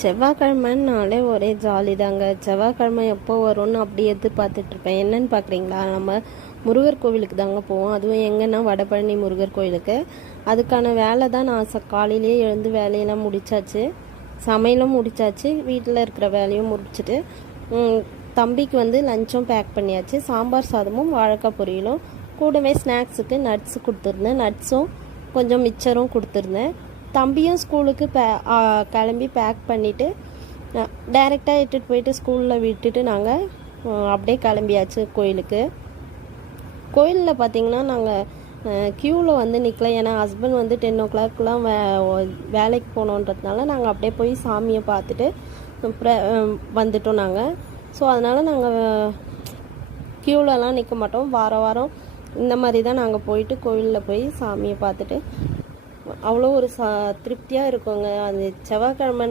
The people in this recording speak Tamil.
செவ்வாய்க்கிழமைனாலே ஒரே ஜாலி தாங்க. செவ்வாய்க்கிழமை எப்போ வரும்னு அப்படி எதிர்பார்த்துட்ருப்பேன். என்னன்னு பார்க்குறீங்களா, நம்ம முருகர் கோவிலுக்கு தாங்க போவோம். அதுவும் எங்கன்னா வடபழனி முருகர் கோவிலுக்கு. அதுக்கான வேலை தான் நான் காலையிலேயே எழுந்து வேலையெல்லாம் முடித்தாச்சு, சமையலும் முடித்தாச்சு, வீட்டில் இருக்கிற வேலையும் முடிச்சுட்டு தம்பிக்கு வந்து லஞ்சும் பேக் பண்ணியாச்சு. சாம்பார் சாதமும் வாழைக்காய் பொரியலும், கூடவே ஸ்நாக்ஸுக்கு நட்ஸு கொடுத்துருந்தேன். நட்ஸும் கொஞ்சம் மிச்சரும் கொடுத்துருந்தேன். தம்பியும் ஸ்கூலுக்கு கிளம்பி பேக் பண்ணிவிட்டு டைரெக்டாக இட்டுட்டு போயிட்டு ஸ்கூலில் விட்டுட்டு நாங்கள் அப்படியே கிளம்பியாச்சு கோயிலுக்கு. கோயிலில் பார்த்திங்கன்னா நாங்கள் க்யூவில் வந்து நிற்கல. ஏன்னா ஹஸ்பண்ட் வந்து 10 o'clockலாம் வேலைக்கு போகணுன்றதுனால நாங்கள் அப்படியே போய் சாமியை பார்த்துட்டு வந்துட்டோம் நாங்கள். ஸோ அதனால் நாங்கள் க்யூவிலலாம் நிற்க மாட்டோம். வாரம் இந்த மாதிரி தான் நாங்கள் போயிட்டு கோயிலில் போய் சாமியை பார்த்துட்டு அவ்வளோ ஒரு திருப்தியாக இருக்குங்க. அந்த செவ்வாய்க்கிழமை